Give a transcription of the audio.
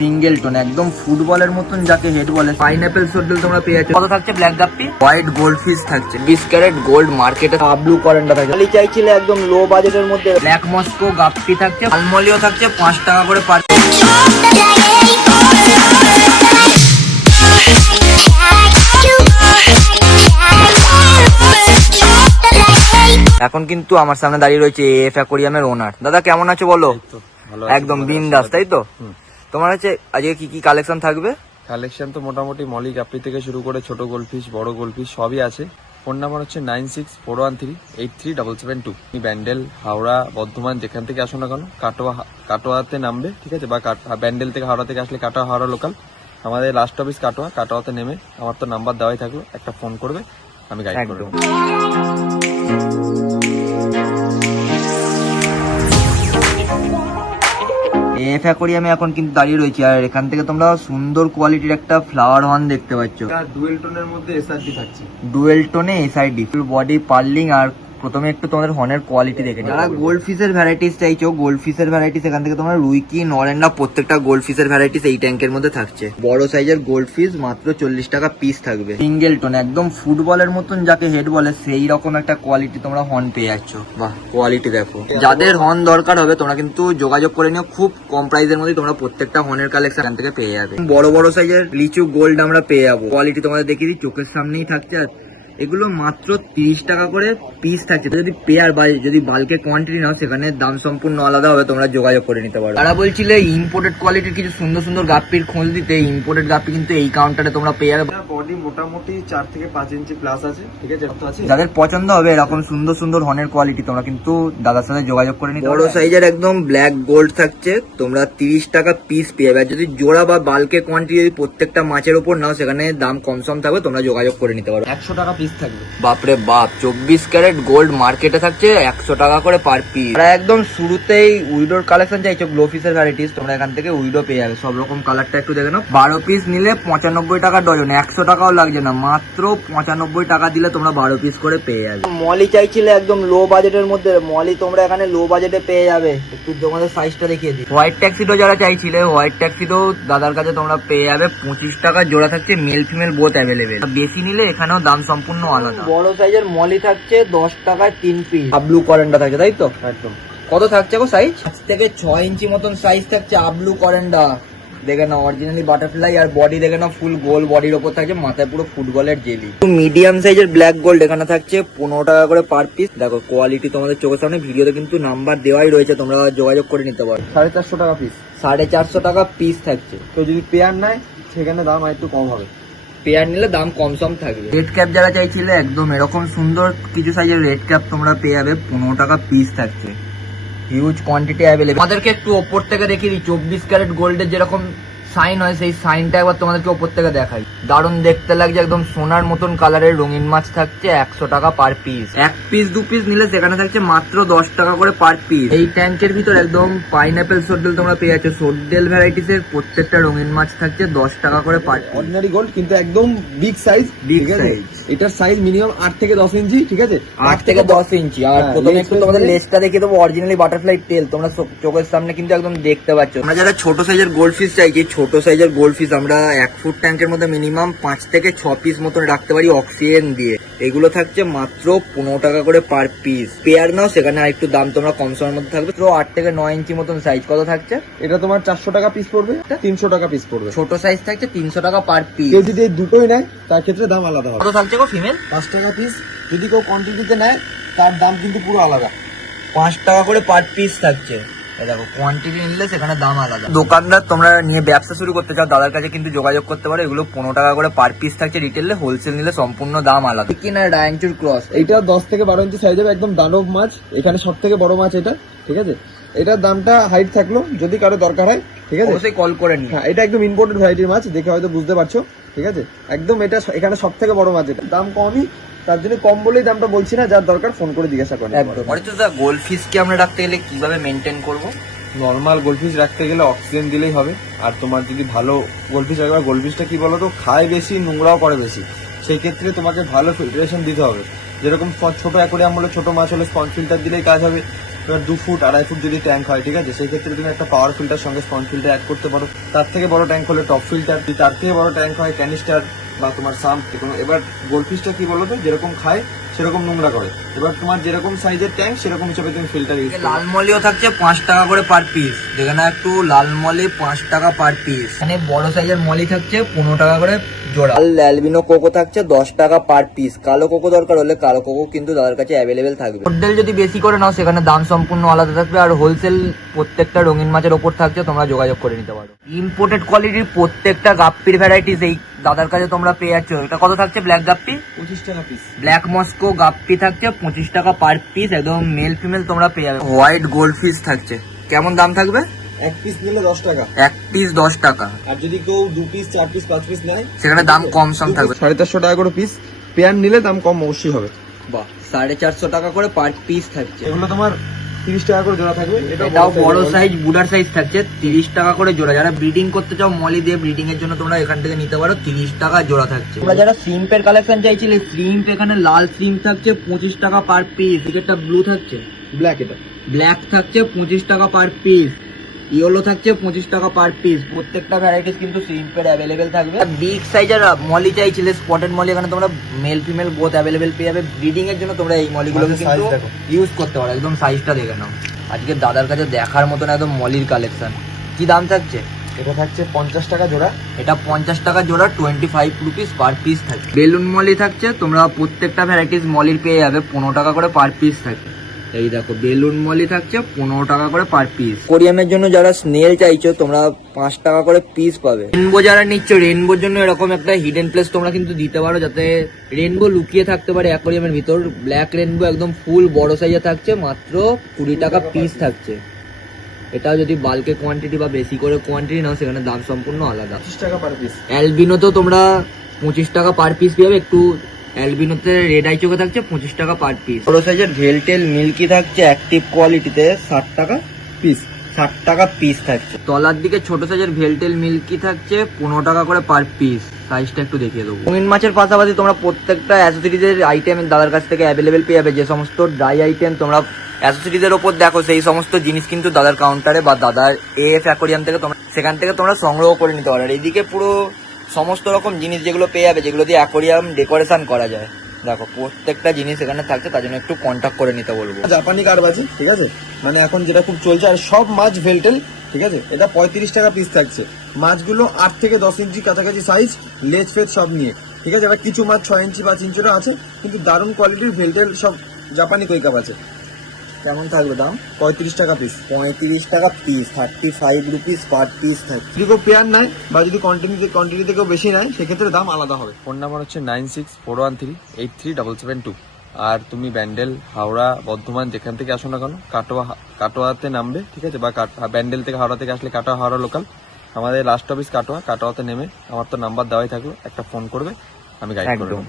Single tone একদম ফুটবলের মতন যাকে হেড বলে। পাইনাপেল সোডেল তোমরা পেয়ে যাচ্ছ। কত থাকছে ব্ল্যাক গাপ্পি? হোয়াইট গোল্ড ফিশ থাকছে 20 ক্যারেট গোল্ড মার্কেটে। ব্লু করেন্ডা থাকছে। খালি চাইছিলে একদম লো বাজেটের মধ্যে ব্ল্যাক মস্কো গাপ্পি থাকছে। আলমলিও থাকছে 5 টাকা করে পার। এখন কিন্তু আমার সামনে দাঁড়িয়ে রয়েছে এফ অ্যাকোরিয়ামের ওনার। দাদা কেমন আছো বলো? একদম বিন্দাস, তাই তো? তোমার হচ্ছে আজকে কি কি কালেকশন থাকবে? কালেকশন তো মোটামুটি মলি গাপ্পি থেকে শুরু করে ছোট গোল্ডফিশ, বড় গোল্ডফিশ সবই আছে। ফোন নাম্বার হচ্ছে 9641383772। ব্যান্ডেল, হাওড়া, বর্ধমান যেখান থেকে আসো না কেন কাটোয়াতে নামবে, ঠিক আছে? বা ব্যান্ডেল থেকে হাওড়া থেকে আসলে কাটোয়া হাওড়া লোকাল। আমাদের লাস্ট অফিস কাটোয়াতে নেমে আমার তো নাম্বার দেওয়াই থাকলো, একটা ফোন করবে, আমি গাইড করে দেবো। এফ অ্যাকোরিয়ামে এখন কিন্তু দাঁড়িয়ে রয়েছে, আর এখান থেকে তোমরা সুন্দর কোয়ালিটির একটা ফ্লাওয়ার হর্ন দেখতে পাচ্ছ। ডুয়েল টোনের মধ্যে এসআরডি থাকছে। ডুয়েল টোনে এসআইডি, ফুল বডি পার্লিং। আর প্রথমে একটু তোমাদের হর্নের কোয়ালিটি দেখে নিই। যারা গোল্ড ফিশের ভ্যারাইটিস চাইছো, গোল্ড ফিশের ভ্যারাইটিস এখান থেকে তোমরা রুইকি, নরেন্ডা প্রত্যেকটা গোল্ড ফিশের ভ্যারাইটিস এই ট্যাঙ্কের মধ্যে থাকছে। বড় সাইজের গোল্ড ফিশ মাত্র 40 টাকা পিস থাকবে। সিঙ্গেল টোন একদম ফুটবলের মতন যাকে হেড বলে সেই রকম একটা কোয়ালিটি তোমরা হর্ন পেয়ে যাচ্ছ। বাহ, কোয়ালিটি দেখো। যাদের হর্ন দরকার হবে তোমরা কিন্তু যোগাযোগ করে নিও। খুব কম প্রাইসের মধ্যে তোমরা প্রত্যেকটা হর্নের কালেকশন এখান থেকে পেয়ে যাবে। বড় বড় সাইজের লিচু গোল্ড আমরা পেয়ে যাবো। কোয়ালিটি তোমাদের দেখিয়ে দিই, চোখের সামনেই থাকছে। আর এগুলো মাত্র 30 টাকা করে পিস থাকছে। যদি পেয়ার বা যদি বাল্কে কোয়ান্টিটি নাও সেখানে দাম সম্পূর্ণ আলাদা হবে, তোমরা যোগাযোগ করে নিতে পারো। তারা বলছিলে ইম্পোর্টেড কোয়ালিটির কিছু সুন্দর সুন্দর গাপ্পির খোঁজ দিতে। ইম্পোর্টেড গাপ্পি কিন্তু এই কাউন্টারে তোমরা পেয়ে যাবে। বডি মোটামুটি 4 থেকে 5 ইঞ্চি প্লাস আছে, ঠিক আছে? যাদের পছন্দ হবে এরকম সুন্দর সুন্দর হর্নের কোয়ালিটি তোমরা কিন্তু দাদার সাথে যোগাযোগ করে নিতে পারো। বড় সাইজের একদম ব্ল্যাক গোল্ড থাকছে, তোমরা 30 টাকা পিস পেয়ে যাবে। যদি জোড়া বা বাল্কে কোয়ান্টিটি যদি প্রত্যেকটা মাছের উপর নাও সেখানে দাম কম সম থাকবে, তোমরা যোগাযোগ করে নিতে পারো। 100 টাকা পিস থাকবে। বাপরে বাপ, 24 ক্যারেট গোল্ড মার্কেটে থাকছে 100 টাকা করে পার পিস। আর একদম শুরুতেই উইডোর কালেকশন চাইছো, গ্লো ফিশের ভ্যারাইটিস, তোমরা এখান থেকে উইডো পেয়ে যাবে। সব রকম কালারটা একটু দেখে নাও। 12 পিস নিলে 95 টাকা ডজন, 100 টাকাও লাগছে না, মাত্র 95 টাকা দিলে তোমরা 12 পিস করে পেয়ে যাবে। মলি চাইছিলে একদম লো বাজেটের মধ্যে, মলি তোমরা এখানে লো বাজেটে পেয়ে যাবে। একটু তোমাদের সাইজটা দেখিয়ে দিই। হোয়াইট ট্যাক্সিডো যারা চাইছিলে, হোয়াইট ট্যাক্সিডো দাদার কাছে তোমরা পেয়ে যাবে। 25 টাকা জোড়া থাকছে, মেল ফিমেল বোথ অ্যাভেলেবেল। বেশি নিলে এখানেও দাম সম্পূর্ণ আলাদা। বড় সাইজের মলি থাকছে 10 টাকায় 3 পিস। আবলু করেন্ডা থাকছে, তাই তো? একদম। কত থাকছে গো সাইজ? 5 থেকে 6 ইঞ্চি মতন সাইজ থাকছে আবলু করেন্ডা। দেখে নাও অরিজিনালি বাটারফ্লাই। আর বডি দেখে নাও ফুল গোল বডির ওপর থাকছে, মাথায় পুরো ফুটবলের জেলি। মিডিয়াম সাইজের ব্ল্যাক গোল্ড এখানে থাকছে 15 টাকা করে পার পিস। দেখো কোয়ালিটি তোমাদের চোখের সামনে, ভিডিওতে কিন্তু নাম্বার দেওয়াই রয়েছে, তোমরা যোগাযোগ করে নিতে পারো। 450 টাকা পিস। 450 টাকা পিস থাকছে। তো যদি পেয়ার নেয় সেখানে দাম একটু কম হবে। পেয়ার নিলে দাম কম সম থাকবে। রেড ক্যাপ যারা চাইছিলে একদম এরকম সুন্দর কিছু সাইজের রেড ক্যাপ তোমরা পেয়ে যাবে, 15 টাকা পিস থাকছে। Huge quantity available. আমাদেরকে একটু ওপর থেকে দেখিয়ে দিই। 24 ক্যারেট গোল্ডের যেরকম সাইন হয় সেই সাইনটা একবার তোমাদেরকে ওপর থেকে দেখাই। দারুণ দেখতে লাগছে, একদম সোনার মতন কালারের রঙিন মাছ থাকছে 100 টাকা পার পিস। 1 পিস 2 পিস নিলে সেখানে থাকছে মাত্র 10 টাকা করে পার পিস। এই ট্যাঙ্কের ভিতর একদম পাইনাপেল সোডেল তোমরা পেয়ে যাচ্ছ। সোডেল ভ্যারাইটিস এর প্রত্যেকটা রঙিন মাছ থাকছে 10 টাকা করে পার। অর্ডিনারি গোল্ড কিন্তু একদম বিগ সাইজ, বিগ সাইজ। এটার সাইজ মিনিমাম 8 থেকে 10 ইঞ্চি, ঠিক আছে? 8 থেকে 10 ইঞ্চি। আর প্রথমে একটু তোমাদের লেজটা দেখিয়ে দেবো। অরিজিনালি বাটারফ্লাই টেল তোমরা চোখের সামনে কিন্তু একদম দেখতে পাচ্ছ। আমরা যারা ছোট সাইজের গোল্ড ফিশ চাইছি, ছোট সাইজের গোল্ড ফিশ আমরা 1 ফুট ট্যাঙ্কের মধ্যে মিনিমাম 5 থেকে 6 পিস মতন রাখতে পারি অক্সিজেন দিয়ে। এগুলো থাকছে মাত্র 15 টাকা করে পার পিস। পেয়ার নাও সেখানে আরেকটু দাম তোমরা কম সময়ের মধ্যে থাকবে। তো 8 থেকে 9 ইঞ্চি মতন সাইজ। কত থাকছে? এটা তোমার 400 টাকা পিস পড়বে, 300 টাকা পিস পড়বে। ছোট সাইজ থাকছে 300 টাকা পার পিস। কেউ যদি দুটোই নেয় তার ক্ষেত্রে দাম আলাদা হবে। কত থাকছে গো ফিমেল? 5 টাকা পিস। যদি কেউ কোয়ান্টিটিতে নেয় তার দাম কিন্তু পুরো আলাদা। 5 টাকা করে পার পিস থাকছে। দেখো কোয়ান্টিটি নিলে সেখানে দাম আলাদা। দোকানদার তোমরা নিয়ে ব্যবসা শুরু করতে চাও, দাদার কাছে কিন্তু যোগাযোগ করতে পারো। এগুলো 15 টাকা করে পার পিস থাকছে রিটেলে। হোলসেল নিলে সম্পূর্ণ দাম আলাদা। কিনা ডায়ানচুর ক্রস, এইটা 10 থেকে 12 ইঞ্চি সাইজ হবে, একদম দানব মাছ। এখানে সব থেকে বড় মাছ এটা, ঠিক আছে? এটার দামটা হাইট থাকলো, যদি কারো দরকার হয়, ঠিক আছে, অবশ্যই কল করে নিন। হ্যাঁ, এটা একদম ইম্পোর্টেড ভ্যারাইটির মাছ, দেখে হয়তো বুঝতে পারছো, ঠিক আছে? একদম এটা এখানে সব থেকে বড় মাছ। এটা দাম কমই, তার জন্য কম বলেই দামটা বলছি না। যার দরকার ফোন করে জিজ্ঞাসা করেন। একদম। গোল্ড ফিশ কি আমরা রাখতে গেলে কিভাবে মেনটেন করবো? নর্মাল গোল্ডফিশ রাখতে গেলে অক্সিজেন দিলেই হবে। আর তোমার যদি ভালো গোল্ডফিশ রাখবে, গোল্ডফিশটা কি বলো তো, খায় বেশি, নোংরাও করে বেশি। সেই ক্ষেত্রে তোমাকে ভালো ফিল্টারেশন দিতে হবে। যেরকম ছোট অ্যাকোরিয়াম হলে, ছোট মাছ হলে স্পঞ্জ ফিল্টার দিলেই কাজ হবে। এবার 2 ফুট 2.5 ফুট যদি ট্যাঙ্ক হয়, ঠিক আছে, সেই ক্ষেত্রে তুমি একটা পাওয়ার ফিল্টার সঙ্গে স্পঞ্জ ফিল্টার অ্যাড করতে পারো। তার থেকে বড় ট্যাঙ্ক হলে টপ ফিল্টার, তার থেকে বড় ট্যাঙ্ক হয় ক্যানিস্টার বা তোমার সাম্প। এবার গোল্ডফিশটা কি বলো তো, যেরকম খায় সেরকম নোংরা করে। এবার তোমার যেরকম সাইজের ট্যাঙ্ক সেরকম হিসেবে তুমি ফিল্টার ইউজ করো। লাল মলিও থাকছে 5 টাকা করে পার পিস, যেখানে একটু লাল মলি 5 টাকা পার পিস। এখানে বড় সাইজের মলি থাকছে 15 টাকা করে জোড়া। লাল অ্যালবিনো কোকো থাকছে 10 টাকা পার পিস। কালো কোকো দরকার হলে কালো কোকো কিন্তু দাদার কাছে অ্যাভেলেবেল থাকবে। হোটেল যদি বেশি করে নাও সেখানে দাম সম্পূর্ণ আলাদা থাকবে, আর হোলসেল প্রত্যেকটা রঙিন মাছের ওপর থাকছে, তোমরা যোগাযোগ করে নিতে পারো। ইম্পোর্টেড কোয়ালিটির প্রত্যেকটা গাপ্পির ভ্যারাইটিস এই দাদার কাছে তোমরা পেয়ে যাচ্ছ। এটা কত থাকছে? ব্ল্যাক গাপ্পি 25 টাকা পিস। ব্ল্যাক মস্কো গাপ্পি থাকছে 25 টাকা পার পিস, একদম মেল ফিমেল তোমরা পেয়ে যাবে। হোয়াইট গোল্ডফিশ থাকছে, কেমন দাম থাকবে? এক পিস নিলে 10 টাকা, এক পিস 10 টাকা। আর যদি কেউ 2 পিস 4 পিস 5 পিস নেয় সেখানে দাম কম সম থাকবে। 450 টাকা করে পিস। পেয়ার নিলে দাম কম অবশ্যই হবে। বাহ, 450 টাকা করে পার পিস থাকছে। এগুলো তোমার 30 টাকা করে জোড়া থাকবে। এটাও বড় সাইজ বুডার সাইজ থাকছে 30 টাকা করে জোড়া। যারা ব্রিডিং করতে চাও মলি দিয়ে ব্রিডিং এর জন্য তোমরা এখান থেকে নিতে পারো, 30 টাকা জোড়া থাকছে। তোমরা যারা শ্রিম্পের কালেকশন চাইছিলে, শ্রিম্প এখানে লাল শ্রিম্প থাকছে 25 টাকা পার পিস। একটা ব্লু থাকছে, ব্ল্যাক, এটা ব্ল্যাক থাকছে 25 টাকা পার পিস। ইয়েলো থাকছে 25 টাকা পার পিস। প্রত্যেকটা ভ্যারাইটিস কিন্তু শ্রিম্পের অ্যাভেলেবেল থাকবে। বিগ সাইজের মলি চাইছিলে, স্পটেড মলি, এখানে তোমরা মেল ফিমেল বোথ অ্যাভেলেবেল পেয়ে যাবে। ব্রিডিং এর জন্য তোমরা এই মলিগুলোকে কিন্তু ইউজ করতে পারো। একদম সাইজটা দেখে নাও। আজকে দাদার কাছে দেখার মতন একদম মলির কালেকশন। কি দাম থাকছে? এটা থাকছে 50 টাকা জোড়া। এটা 50 টাকা জোড়া, 25 রুপিস পার পিস থাকে। বেলুন মলি থাকছে, তোমরা প্রত্যেকটা ভ্যারাইটিস মলির পেয়ে যাবে 15 টাকা করে পার পিস থাকে। এই দেখো বেলুন মলি থাকছে 15 টাকা করে পার পিস। কোরিয়ামের জন্য যারা স্নেল চাইছো তোমরা 5 টাকা করে পিস পাবে। রেনবো যারা নিচ্ছ, রেনবোর জন্য এরকম একটা হিডেন প্লেস তোমরা কিন্তু দিতে পারো, যাতে রেনবো লুকিয়ে থাকতে পারে অ্যাকোরিয়ামের ভিতর। ব্ল্যাক রেনবো একদম ফুল বড় সাইজে থাকছে, মাত্র 20 টাকা পিস থাকছে। এটাও যদি বাল্কে কোয়ান্টিটি বা বেশি করে কোয়ান্টিটি নাও সেখানে দাম সম্পূর্ণ আলাদা। 25 টাকা পার পিস। অ্যালবিনোতেও তোমরা 25 টাকা পার পিস পেয়ে যাবে। একটু অ্যালবিনোতে রেড আই চোখে থাকছে 25 টাকা পার পিস। বড় সাইজের ভেলটেল মিল্কি থাকছে অ্যাক্টিভ কোয়ালিটিতে 60 টাকা পিস। 60 টাকা পিস থাকছে। তলার দিকে ছোট সাইজের ভেলটেল মিল্কি থাকছে 15 টাকা করে পার পিস। সাইজটা একটু দেখিয়ে দেবো। রঙিন মাছের পাশাপাশি তোমরা প্রত্যেকটা অ্যাসোসিরিজের আইটেম দাদার কাছ থেকে অ্যাভেলেবেল পেয়ে যাবে। যে সমস্ত ড্রাই আইটেম তোমরা অ্যাসোসিরিজের ওপর দেখো, সেই সমস্ত জিনিস কিন্তু দাদার কাউন্টারে বা দাদার এএফ অ্যাকোরিয়াম থেকে তোমরা সেখান থেকে তোমরা সংগ্রহ করে নিতে পারো। আর এইদিকে পুরো সমস্ত রকম জিনিস যেগুলো পেয়ে যাবে, যেগুলো দিয়ে অ্যাকোরিয়াম ডেকোরেশন করা যায়। দেখো প্রত্যেকটা জিনিস এখানে থাকছে, তার জন্য একটু কন্ট্যাক্ট করে নিতে বলবো। জাপানি কারবাজি, ঠিক আছে, মানে এখন যেটা খুব চলছে, আর সব মাছ ভেলটেল, ঠিক আছে। এটা 35 টাকা পিস থাকছে। মাছগুলো 8 থেকে 10 ইঞ্চি কাছাকাছি সাইজ, লেজ ফেজ সব নিয়ে, ঠিক আছে। এবার কিছু মাছ 6 ইঞ্চি 5 ইঞ্চিরও আছে, কিন্তু দারুণ কোয়ালিটির ভেলটেল সব জাপানি কই কাপ আছে। কেমন থাকবে দাম? 35 টাকা পিস। 35 টাকা পিস, 35 রুপিস পার পিস থাকে। যদি কেউ পেয়ার নেয় বা যদি কোয়ান্টিটিতে কেউ বেশি নেয় সেক্ষেত্রে দাম আলাদা হবে। ফোন নাম্বার হচ্ছে 9641383772। আর তুমি ব্যান্ডেল, হাওড়া, বর্ধমান যেখান থেকে আসো না কেন, কাটোয়াতে নামবে, ঠিক আছে, বা ব্যান্ডেল থেকে হাওড়া থেকে আসলে কাটোয়া হাওড়া লোকাল। আমাদের লাস্ট অফিস কাটোয়াতে নেমে আমার তো নাম্বার দেওয়াই থাকলো, একটা ফোন করবে, আমি গাইড করে দেবো।